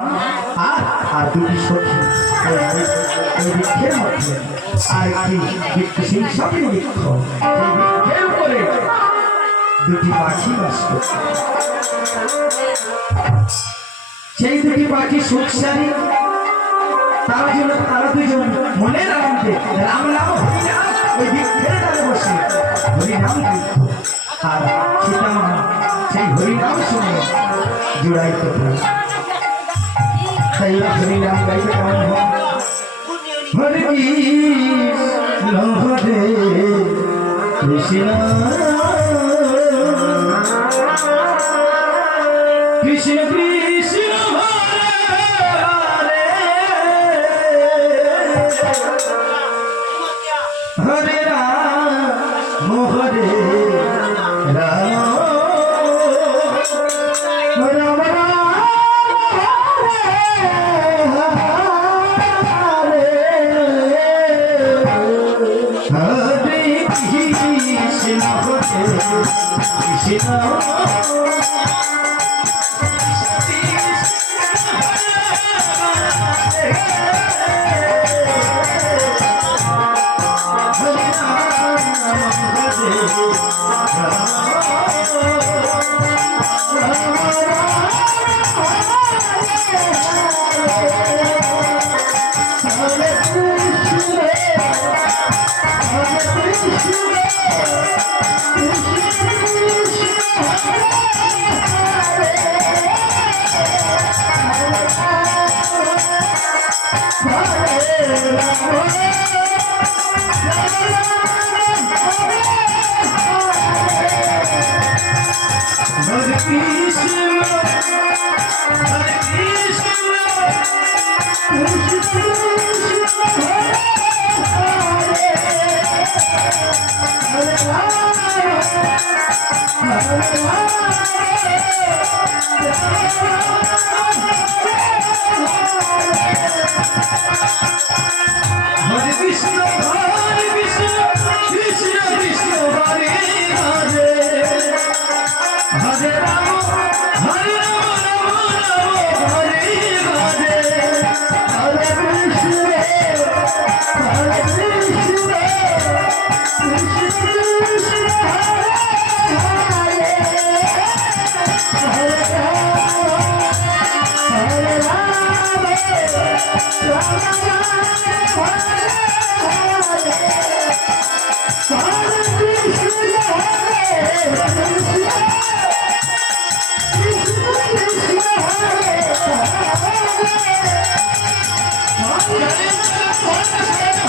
আর দুটি সখী ওই বৃক্ষের মধ্যে আর একটি বৃক্ষ, সেই সবই বৃক্ষ, সেই বৃক্ষের উপরে দুটি পাখি বাস করত। সেই দুটি পাখি সুখসারী, তারা দুজন মনের আনন্দে রাম নাম হরিনাম ওই বৃক্ষের ডালে বসে হরিনাম করত। আর সীতামা সেই হরিনাম শুনে জুড়াইতে পারে। তাই হরিনাম গাইতে কেমন হয়? হরে কৃষ্ণ হরে কৃষ্ণ কৃষ্ণ কৃষ্ণ হরে হরে রাম হরে রাম রাম Hare